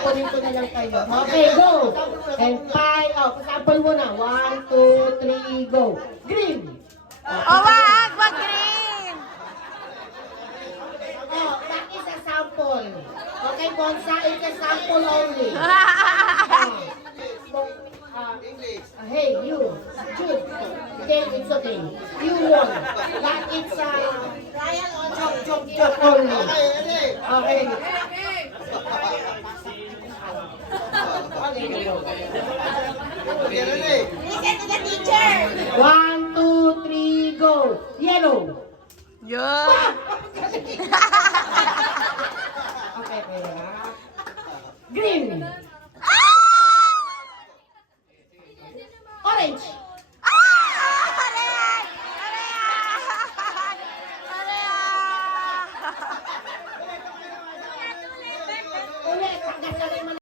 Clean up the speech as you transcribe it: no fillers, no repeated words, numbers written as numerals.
kunin ko na lang kayo. Okay, go! And 5, pasample mo na. 1, 2, 3, go! Green! Wag green. That is a sample. Okay, Bonsa, it's a sample only. Hey, you, Jude. Okay, it's okay. You won. That it's a trial on joke only. Okay. Listen to the teacher. 1, 2, 3, go. Yellow. Yun. Okay, green. Orange.